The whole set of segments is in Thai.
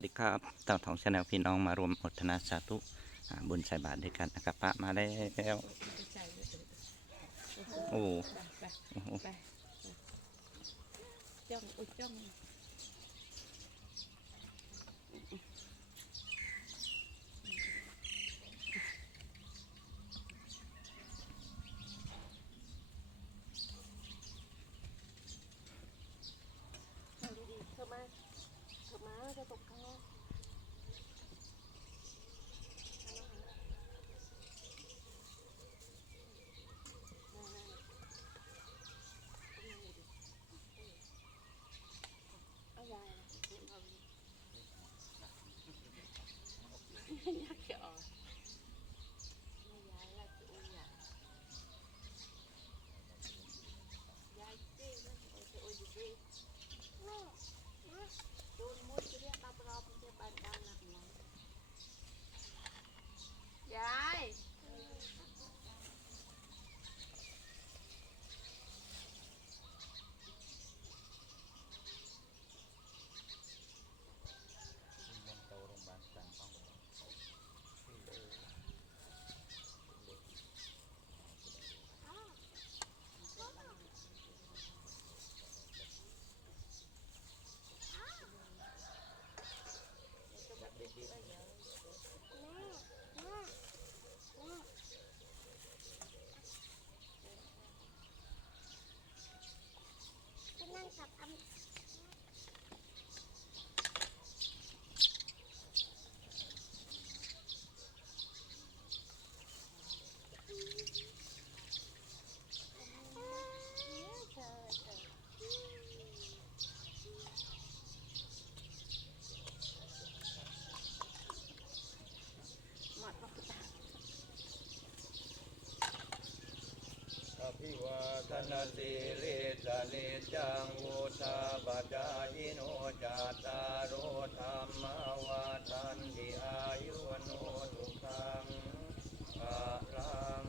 สวัสดีครับเต่าทองชาแนลพี่น้องมารวมอดธนาสาธุบุญใส่บาตรด้วยกันนะครับพระมาแล้วโอ้ไปโอ้โห ไปจ้องอุ้ยจ้องเอาดีๆเข้ามาเข้ามา จะตกข้างนอกเอายายเอาอยากจะออกไม่ยายละจะอุ้ยยายยายเจ๊มันโอ้จะอุ้ยจะเจ๊แม่แม่ดูมุดจะเรียกตาปลอมจะบานดำหนักหน่อยยาย นั่งกับอำ หมดแล้ว อิวาทนาสิริสานิจังวุธาปจายโนจาตารุธรรมวาทันติอายุวโนสุขังภาลัง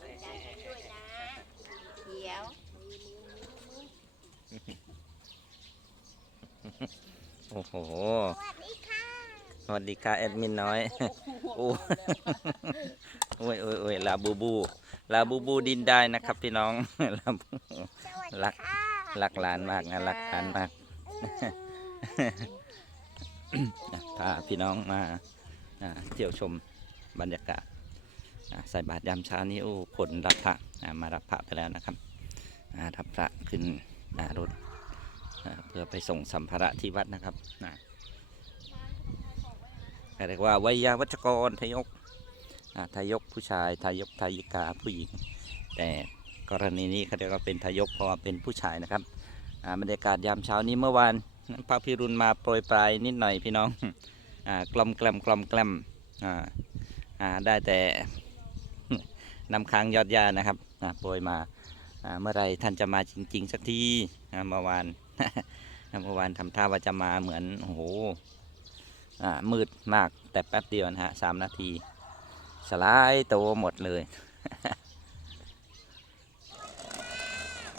มืดแล้ว เดี๋ยว โอ้โห สวัสดีค่ะ สวัสดีค่ะแอดมินน้อยโอ้โอ้ยโอ้ยโอ้ยลาบูบู ลาบูบูดินได้นะครับพี่น้องลาบูสวัสดีรักค่ะรักหลานมากนะรักหลานมากพาพี่น้องมาอ่าเที่ยวชมบรรยากาศอ่าใส่บาตรยามเช้านี้โอ้ผลรับพระอ่ามารับพระไปแล้วนะครับอ่ารับพระขึ้นอ่ารถ อ่าเพื่อไปส่งสัมภาระที่วัดนะครับอ่าเรียกว่าวิยาวัจกรทายกทายกผู้ชายทายกทายิกาผู้หญิง แต่กรณีนี้เขาเรียกว่าเป็นทายกเพราะว่าเป็นผู้ชายนะครับบรรยากาศยามเช้านี้เมื่อวานพระพิรุณมาโปรยปลายนิดหน่อยพี่น้องอกลอมแกลมกลอมแกลมอ่อ่าได้แต่นำค้างยอดยานะครับโปรยมาเมื่อไรท่านจะมาจริง ๆ สักทีเมื่อวาน เมื่อวานทำท่าว่าจะมาเหมือนโอ้โหมืดมากแต่แป๊บเดียวนะฮะสามนาที สลายตัวหมดเลย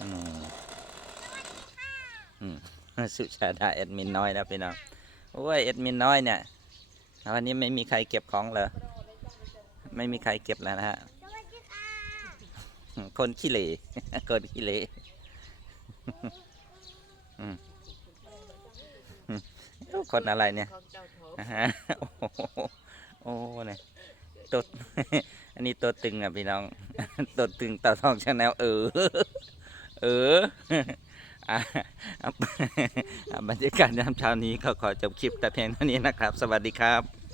อืมสุชาดาแอดมินน้อยนะพี่น้องโอ้ยแอดมินน้อยเนี่ยวันนี้ไม่มีใครเก็บของเหรอไม่มีใครเก็บแล้วนะฮะคนขี้เหร่คนขี้เหร่ คนอะไรเนี่ยโถอ่าฮะโอ้โหโอ้เนี่ยตดอันนี้ตัวตึงอะพี่น้องตัวตึงตาทองชาแนลเออ เอออะอะอะบรรยากาศยามเช้านี้ก็ขอจบคลิปแต่เพียงเท่านี้นะครับ สวัสดีครับ